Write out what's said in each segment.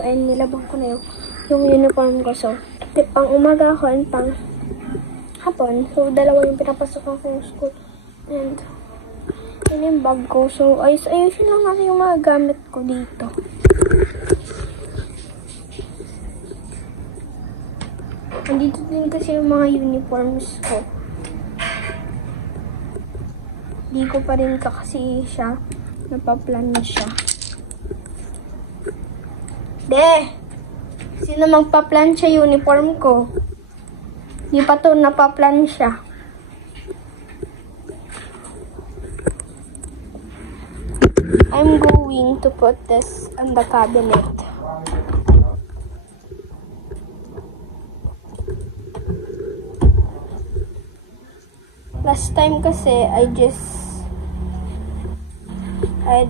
ko and nilabang ko na yung uniform ko. So, pang umaga ako and pang hapon. So, dalawa yung pinapasok ko yung school. And, yun yung bag ko. So, ayusin lang natin yung mga gamit ko dito. Andito din kasi yung mga uniforms ko. Di ko pa rin kasi siya. Napaplan siya. Sino magpa-plan siya uniform ko? Di pa to napaplan siya. I'm going to put this on the cabinet. Last time kasi I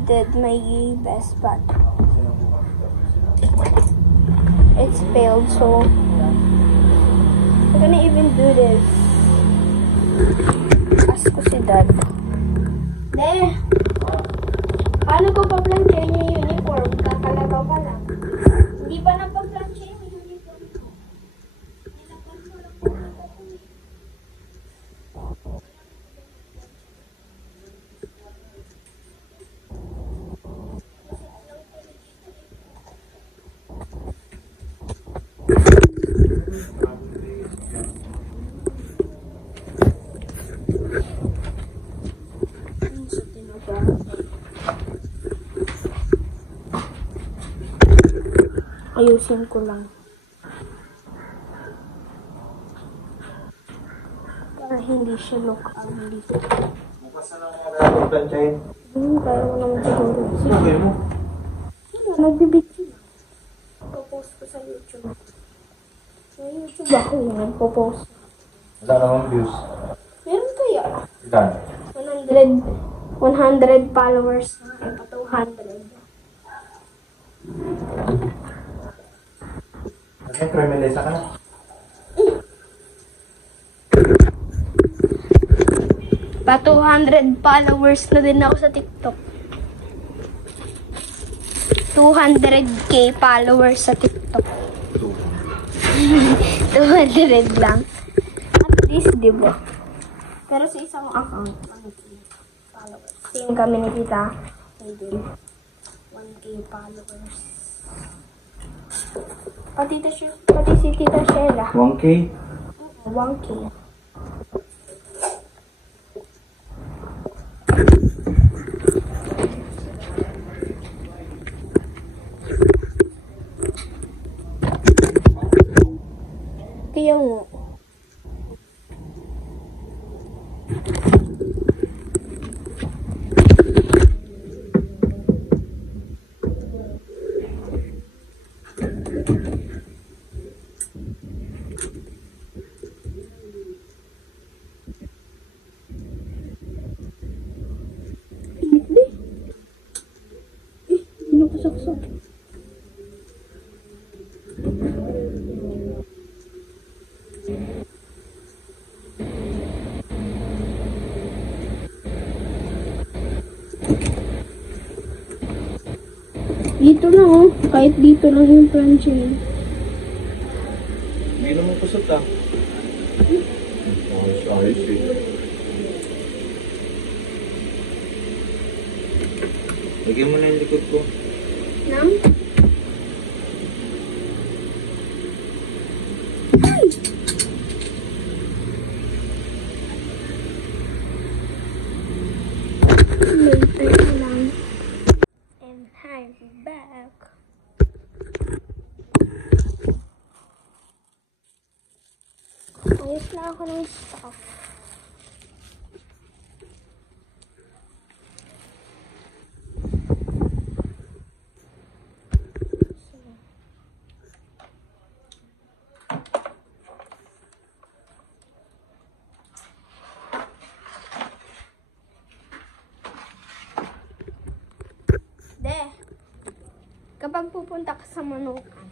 did my best but it's failed, so I'm gonna even do this. Ask ko si Dad. Paano ko pa-planchain yung uniform? Kakalagaw pa lang. Hindi pa na-pa-planchain yung uniform ko. Ayusin ko lang. Para hindi siya look ugly. Bukas na lang yung nagpaplanchain. Kaya mo naman siguro. Sige mo. Nagbibigay. Popost ko sa YouTube. Sa YouTube ako yung nagpo-post. Wala namang views. Meron kaya? Ilan? 100 followers na. Pa 200. Kasi criminalisa ka na. Pa 200 followers na din ako sa TikTok. 200k followers sa TikTok. 200 lang. At least, diba? Pero sa isang account, followers. Same kami ni Tita. Maybe 1k followers. Pati si Tita Sheila. 1K? 1k. Kaya nga. Saksak. Dito lang oh. Kahit dito lang yung planchain. Hindi naman kusot ah. Oh, sorry, lagyan mo na yung likod ko. Nam? Ay! Later lang. And I'm back. Ayos na ako ng stuff. Kapag pupunta ka sa Manukan,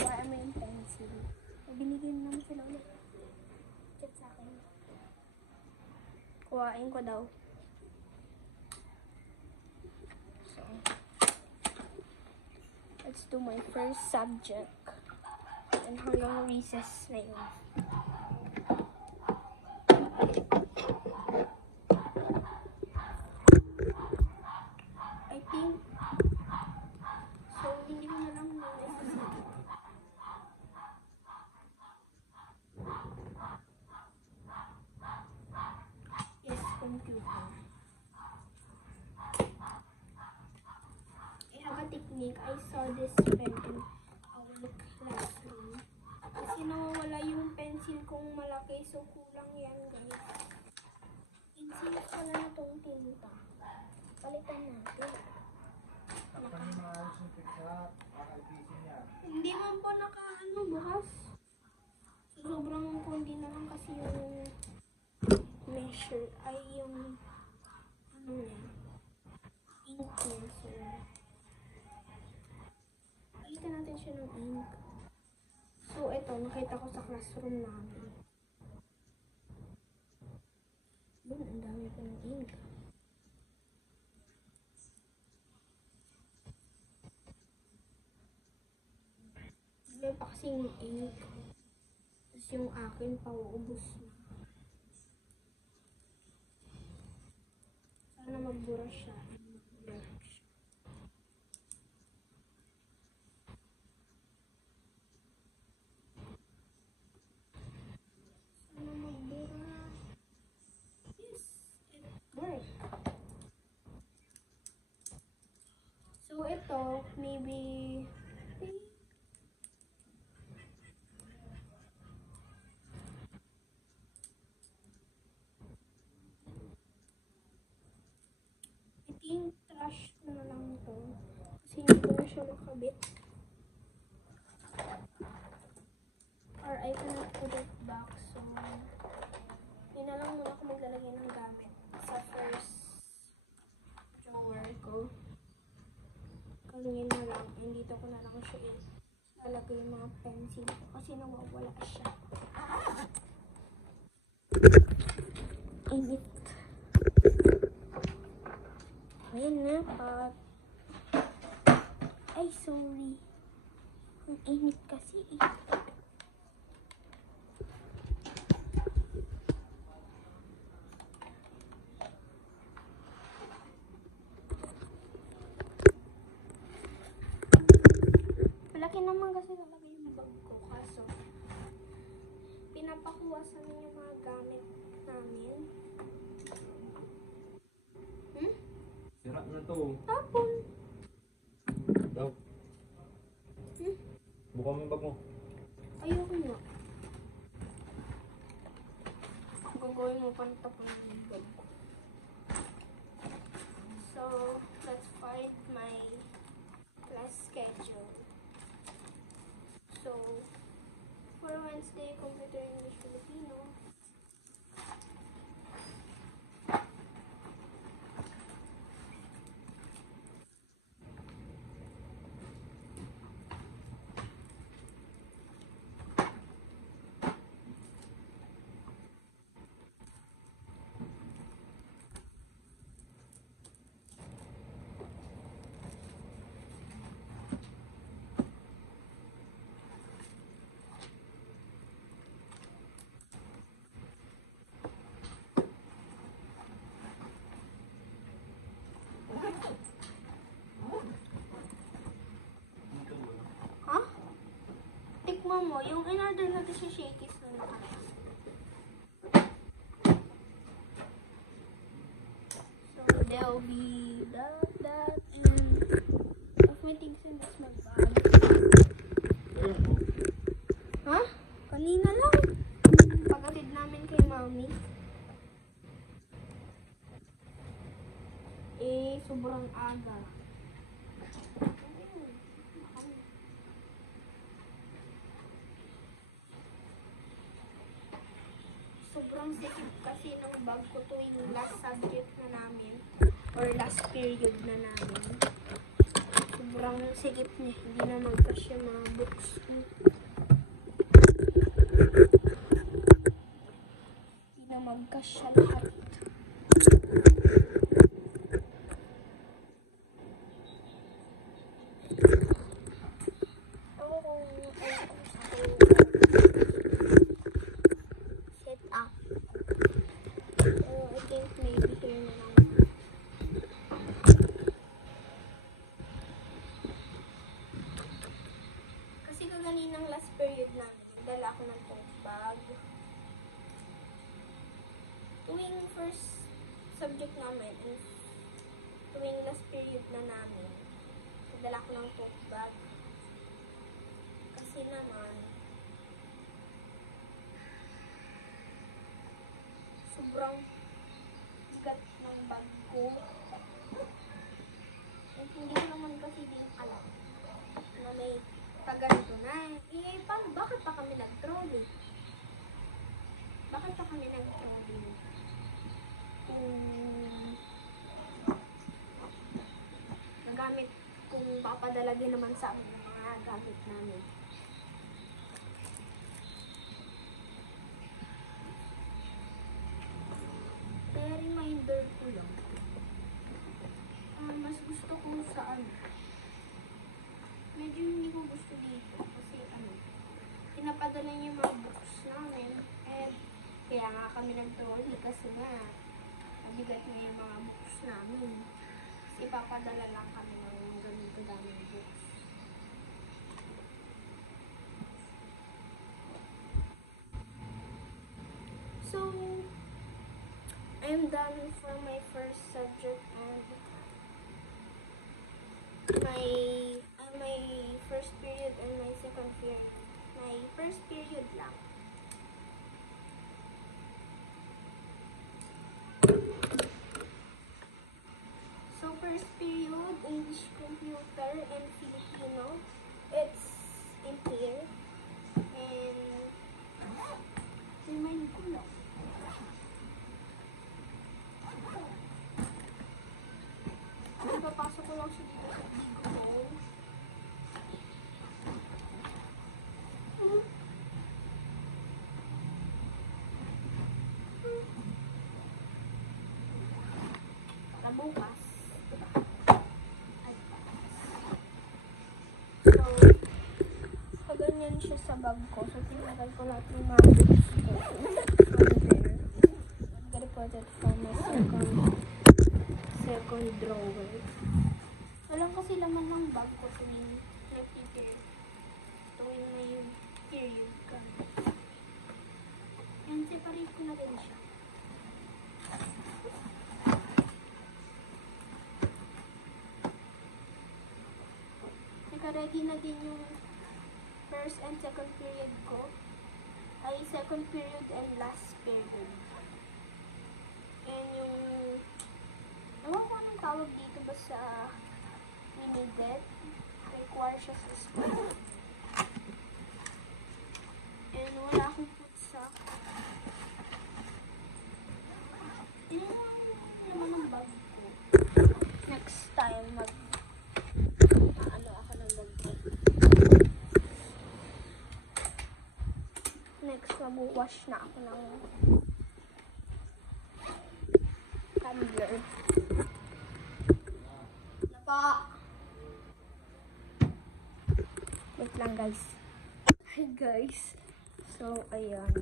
kuha mo yung pencil. Binigyan naman sila ulit. Chat sa akin. Kuhain ko daw. So, let's do my first subject. And hanggang recess na yun. I think, so hindi ko na lang yes, computer. I have a technique. I saw this pen in our classroom. Kasi nawawala yung pencil kong malaki, so kulang yan, guys. Insinis pala na tong tinta. Palitan natin. Hindi man po nakaano bukas. So, sobrang kundi na lang kasi yung measure ay yung ano yan. Ink niya. So, palitan natin siya ng ink. So, ito, nakita ko sa classroom namin. Doon, ang dami ko ng ink. May pa kasing ink. Tapos yung akin, pauubos na. Sana magbura siya. So, ito, maybe, I think trash na lang to. Kasi hindi ko na siya makabit. Or I cannot put it back. So, yun na lang muna ako maglalagay ng gamit sa first drawer ko. Kalungin na lang. And dito ko na lang siya ilalagay yung mga pencil ko kasi nawawala siya. Init. Ayan na pa. Ay, sorry. Ang init kasi eh. Malaki naman kasi talaga yung bag ko. Kaso, pinapakuwasan yung mga gamit namin. Sira na to. Tapon. Daw. Buka mo yung bag mo. Ayoko nga. Gagawin mo pantapon yung bag ko. So, let's find my class schedule. So, for Wednesday, Computer English Filipino. Ha? Tikman mo, yung in-order natin sa Shakey's na nakasya. So, there'll be that, and of my things in this mag-bag. Ha? Kanina lang. Pag-atid namin kay Mami. Eh, sobrang aga. Sobrang sikip kasi ng bag ko tuwing last subject na namin or last period na namin. Sobrang sikip niya. Hindi na magkasya mga books ko. Hindi na magkasya lahat. period namin, nagdala ako ng tote bag. Tuwing first subject namin, and tuwing last period na namin, nagdala ako ng tote bag. Kasi naman, sobrang bigat ng bag ko. At hindi ko naman kasi din alam na may paganito na. Bakit pa kami nag-trolley? Bakit pa kami nag-trolley? Nagamit kung papadalagin naman sa amin ng mga gamit namin. Kaya reminder ko lang. Mas gusto ko sa medyo hindi ko gusto dito kasi pinapadala niya yung mga books namin and kaya nga kami nag-trolley kasi nga mabigat niya yung mga books namin. Ipapadala lang kami ng ganito daming books. So, I'm done for my first subject and my first period and my second period. My first period lang. So first period, English, computer, and Filipino. It's in here. And remind ko lang. Papasok ko lang siya dito sa Google. Para bukas. So, ganyan siya sa bag ko. So, tinagal ko lahat yung mga books ko. I'm gonna put it from my second drawer. Walang kasi laman ng bag ko tuwing nag-period. Tuwing may period ka. And separate ko na rin siya. Naka-ready na din yung first and second period ko. Ay, second period and last period. And yung ewan ko anong tawag dito, basta we need it. Require siya sa school. And wala akong putsa. Tingnan naman ang bag ko. Next time, ako ng bag ko. Next, mag-wash na ako ng tumbler. Wait lang guys. Hi guys. So, ayan.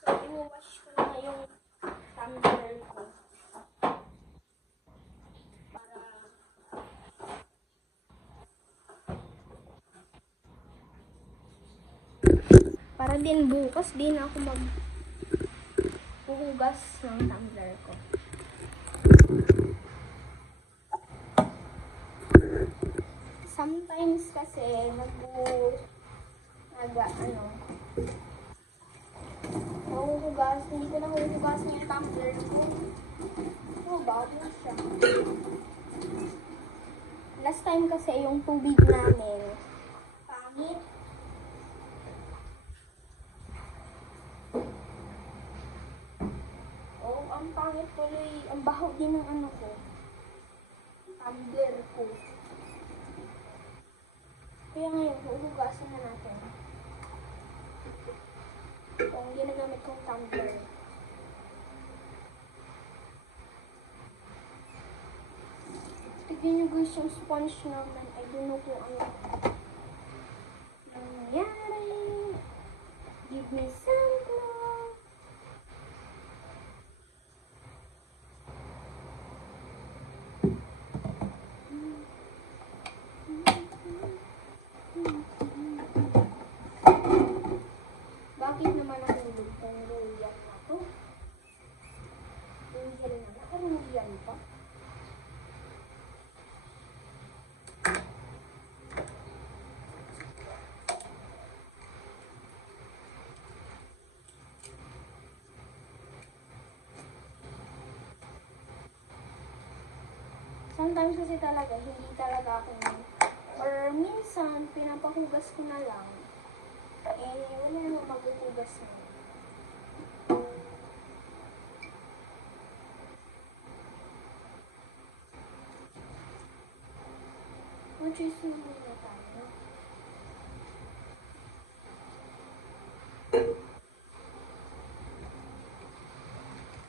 So, i-wash ko na yung tumbler ko. Para din bukas din ako maghuhugas ng tumbler ko. Sometimes kasi nahuhugas, hindi ko nahuhugas yung tumbler ko. Bago siya. Last time kasi yung tubig namin pangit. Ang pangit tuloy, ang baho din ng tumbler ko. Kaya ngayon, huhugasan na natin. Itong ginagamit kong tumbler. Tignan nyo guys yung sponge naman. I don't know kung ano nangyari. Give me some love. Sometimes kasi talaga, hindi talaga ako or minsan, pinapahugas ko na lang. Eh, wala naman maghuhugas mo. Mag-choose mo muna tayo.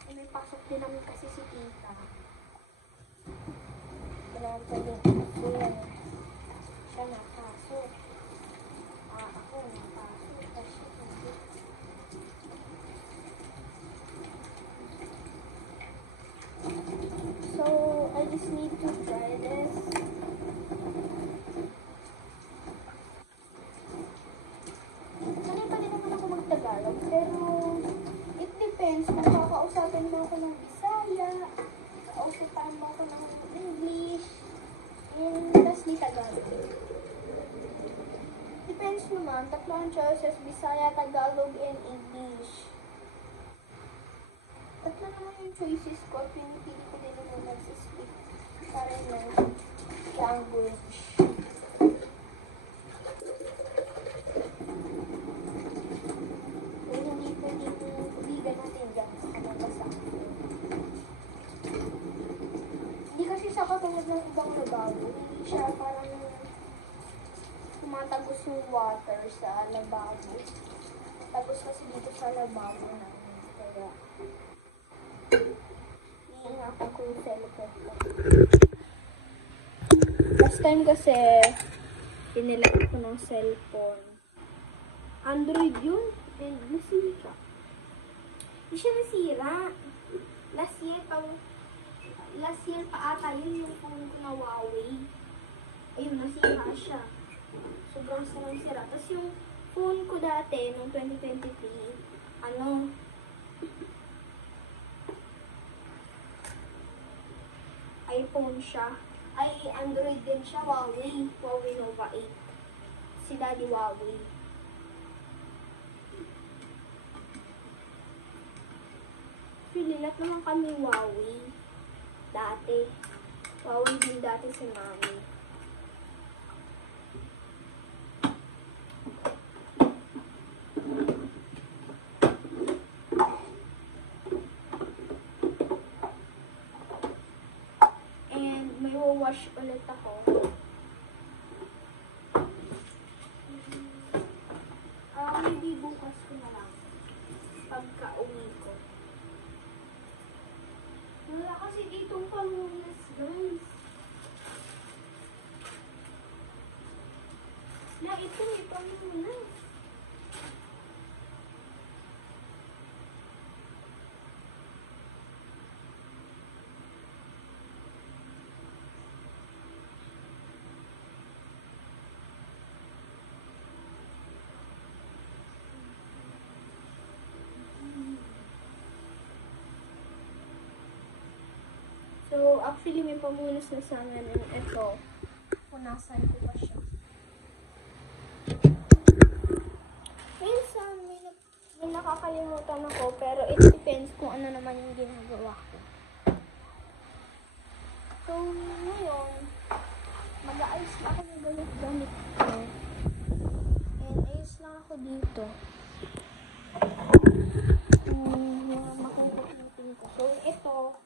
Eh, may pasok din naman kasi si tita. Wala pa din kasi siya napasok. Ako napasok. Kasi so, I just need to try this. Sanay pa din naman ako mag-Tagalog, pero it depends kung kakausapin mo ako ng Bisaya, kakausapin mo ako ng English, and lastly Tagalog. Depends naman, tatlo ang choices, Bisaya, Tagalog, and English. Tatlo naman yung choices ko at pinipili ko din naman nagsispeak foreigner language. Kaya hindi pwedeng uligan natin dyan sa kanabasa. Hindi kasi siya katulad ng ibang lababo. Hindi siya parang tumatagos yung water sa lababo. Tagos kasi dito sa lababo namin. Kaya iingatan ko yung cellphone ko. Last time kasi pinilak ko ng cellphone. Android yun. And nasira. Hindi siya nasira. Last year pa ata yun yung phone ko na Huawei. Ayun, nasira siya. Sobrang sira. Tapos yung phone ko dati, nung 2023, iPhone siya. Ay, Android din siya, Huawei. Huawei Nova 8. Si Daddy Huawei. Pililat naman kami Huawei. Dati. Huawei din dati si Mami. And may wash ulit ako. Maybe bukas ko na lang. Pagka-uwi ko. Wala kasi ditong pamunas, guys. Na ito may pamunas. So, actually, may pamunas na sana ng ito. Punasan ko pa siya. Minsan, may nakakalimutan ako, pero it depends kung ano naman yung ginagawa ko. So, ngayon, mag-aayos na ako ng gamit ko. And ayos lang ako dito. Yung makukupitin ko. So, ito,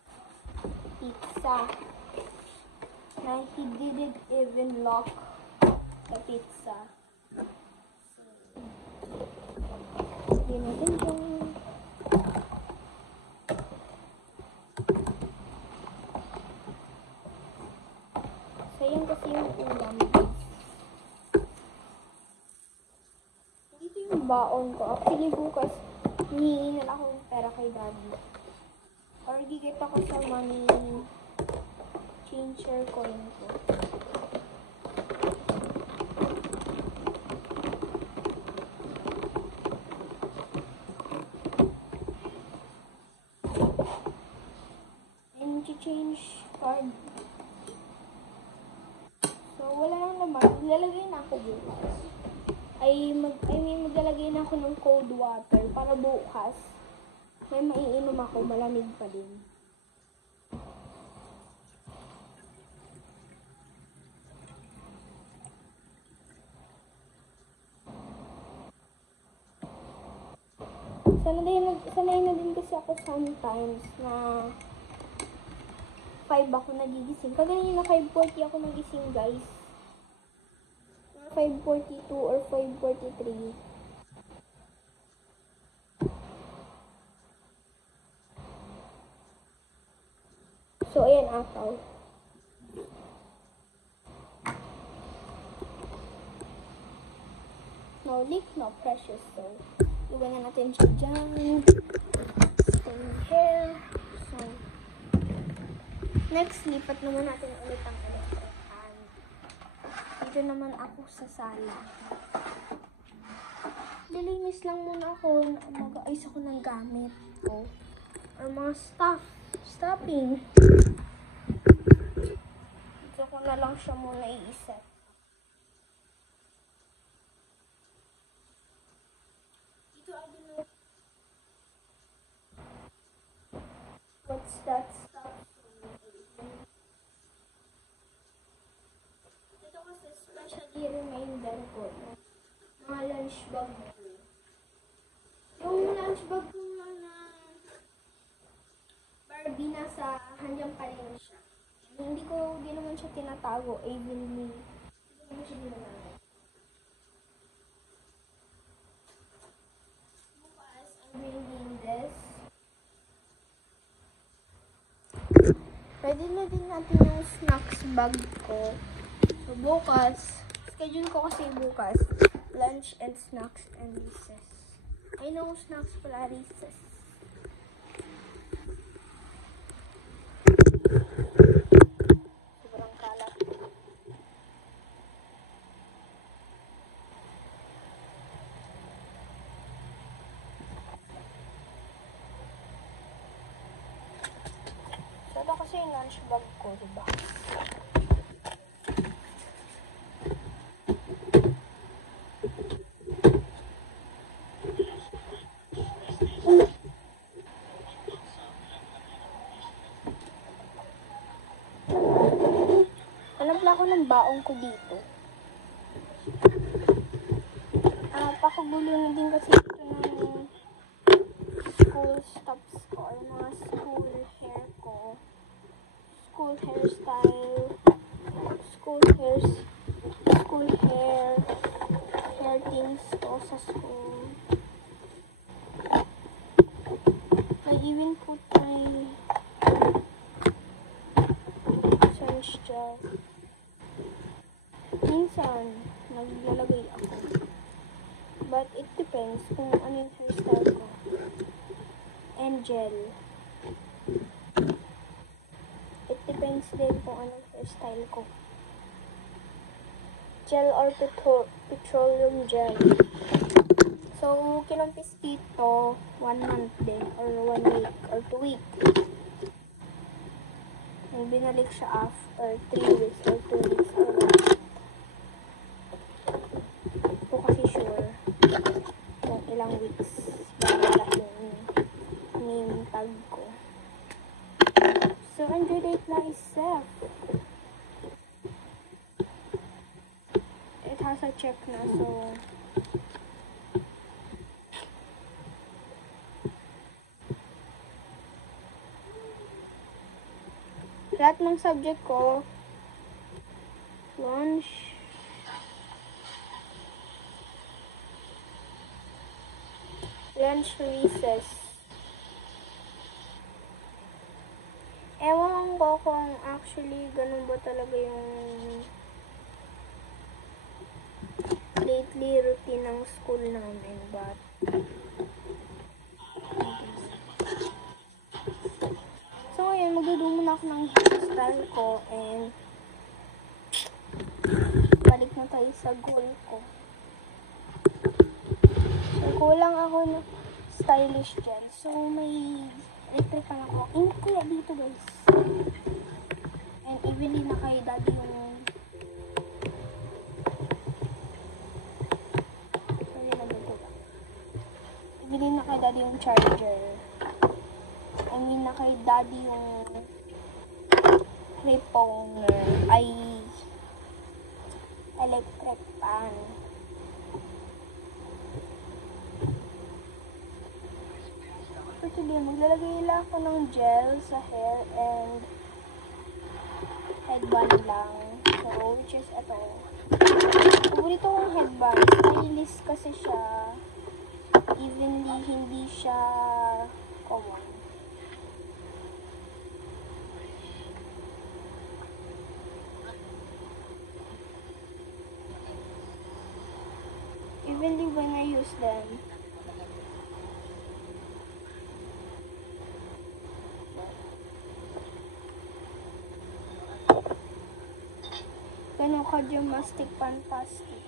pizza. Na he didn't even lock the pizza. So, natin yung so, yun kasi yung ulam. Dito yung baon ko. Actually, bukas, hihingin ako ng pera kay Daddy. Or gigit ako sa money changer coin ko. And change card. So, wala lang naman. Lalagay na ako bukas. Maglalagay na ako ng cold water para bukas may maiinom ako, malamig pa din. Sanay na din kasi ako sometimes na 5 ako nagigising. Kaganina 5:40 ako nagising, guys. 5:42 or 5:43. So, ayan, ataw. No leak, no pressure. So, iwan na natin siya dyan. Stay here. So, next, lipat naman natin ulit ang electric fan. Dito naman ako sa sala. Lilinis lang muna ako. Mag-aayos ako ng gamit ko. Or mga stuffing. Dito ko na lang siya muna i-set. Dito, I don't know. What's that stuff? Ito kasi specially reminder ko. Mga lunch bag ko. Yung lunch bag ko na Barbie nasa handyan pa rin siya. Hindi naman siya tinatago. Evil me. Hindi naman siya ginagawa. Bukas, I'm bringing this. Pwede na din natin yung snacks bag ko. So, bukas, schedule ko kasi bukas, lunch and snacks and recess. I know snacks pala, recess. Sobrang kalat. So, ito kasi yung lunch bag ko, diba? Ako ng baong ko dito. Pakugulo na din kasi ito ng school stops ko or mga school hair ko. School hairstyle. School hair things ko sa school. I even put my change gel. Minsan, naglalagay ako. But it depends kung ano yung hairstyle ko. And gel. It depends din kung anong hairstyle ko. Gel or petroleum gel. So, kinumpis dito 1 month din or 1 week or 2 weeks. And binalik siya after 3 weeks or 2 weeks or 1 month. Kasi sure kung ilang weeks bawala yung name tag ko. So, Android 8 na is set. It has a check na, so lahat ng subject ko lunch, recess. Ewan ko kung actually ganun ba talaga yung lately routine ng school namin, but so ngayon magdudo muna ako ng style ko and balik na tayo sa goal ko. Kulang ako ng stylish gel. So, may electric fan ako. Init kaya dito, guys. And even na kay daddy yung sorry na dito lang. Even na kay daddy yung charger. I mean na kay daddy yung reponer ay electric fan. Actually, maglalagay lang ako ng gel sa hair and headband lang. So, which is ito. Paborito kong headband. Stylish kasi siya. Evenly, hindi siya common. Evenly when I use them. Ganun ka Mastic Fantastic.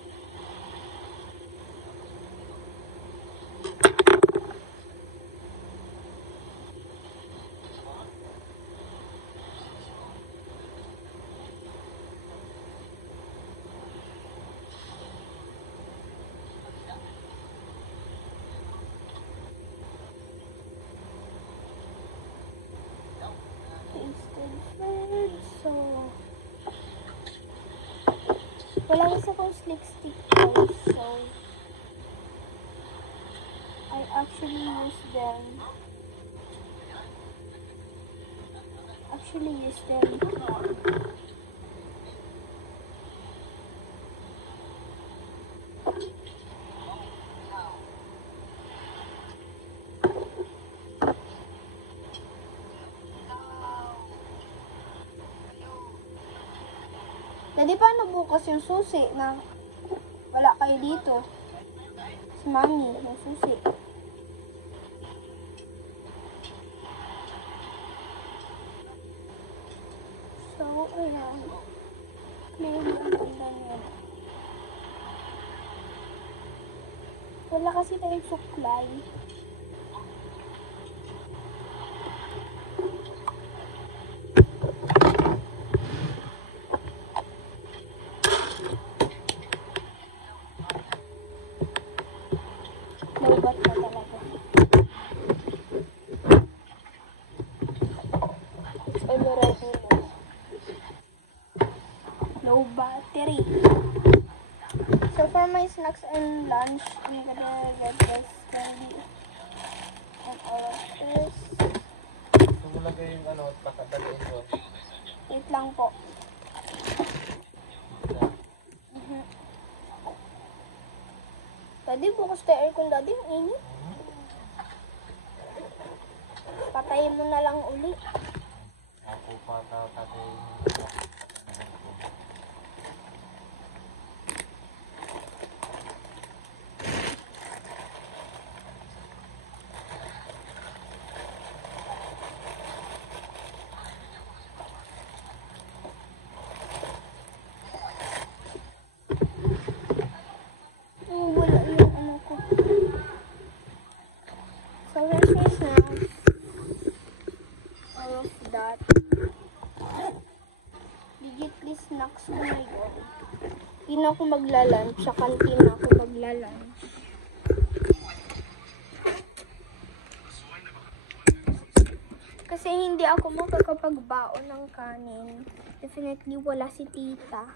Tasted food, so wala isa kong slick stick guys, so I actually use them now. Daddy, paano bukas yung susi na wala kayo dito? Si Mami, yung susi. So, ayan. Clear lang ang ganyan. Wala kasi tayong supply. Lobat na talaga. Already low battery. So for my snacks and lunch, I'm gonna get this candy and all of this. Kung malagay yung ano, pakadaliin ko. Wait lang po. Daddy, bukas tayo aircon, Daddy. Ang init. Patayin mo na lang uli. Ako pa tatay. Wala yung ano ko. So, here's my snacks. All of that. Digitly snacks ko ngayon. Hindi na ako magla-lunch. Sa kantin na ako magla-lunch. Kasi hindi ako makakapagbaon ng kanin. Definitely wala si tita.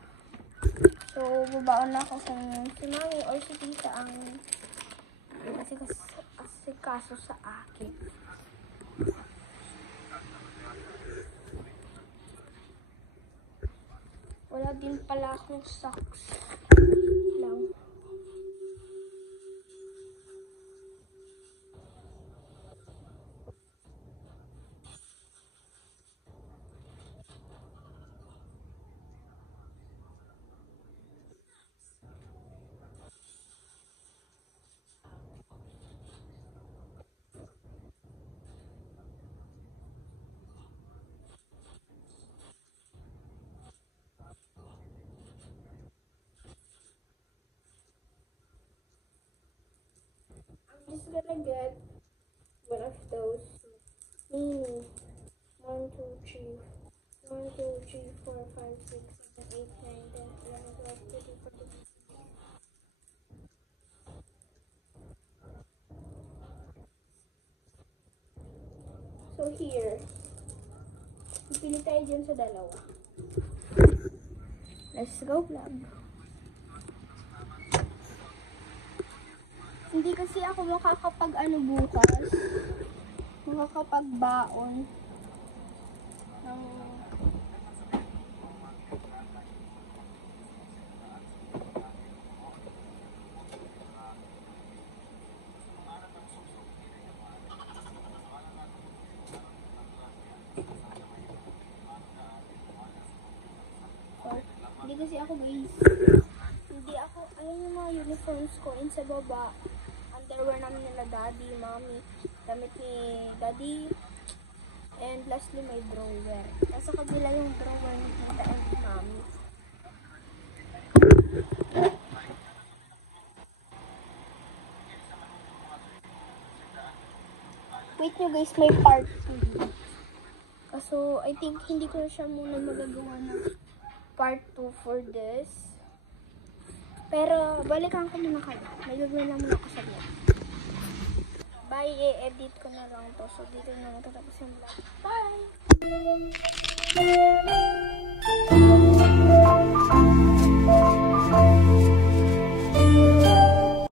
So, babaon na ako sa si Mami or si tita ang asikaso sa akin. Wala din pala akong socks lang. I'm just gonna get one of those mini 1, 2, 3, 1, 2, 3, 4, 5, 6, 7, 8, 9, 10, 11, 12, 13, 14, 15. So here, pipili tayo dyan sa dalawa. Let's go vlog. Hindi kasi ako makakapag ano bukas. makakapagbaon ng hindi kasi ako guys. Hindi ako, ayun yung mga uniforms ko in sa baba. Underwear namin nila daddy, mommy, damit ni daddy, and lastly may drawer. Nasa kabila yung drawer ni tita and mommy. Wait nyo guys, may part 2. Kaso, I think hindi ko na siya muna magagawa ng part 2 for this. Pero, balikan ko muna kayo. May gagawin lang muna ako sa vlog. Bye, i-edit ko na lang to. So, dito na natatapos yung vlog. Bye!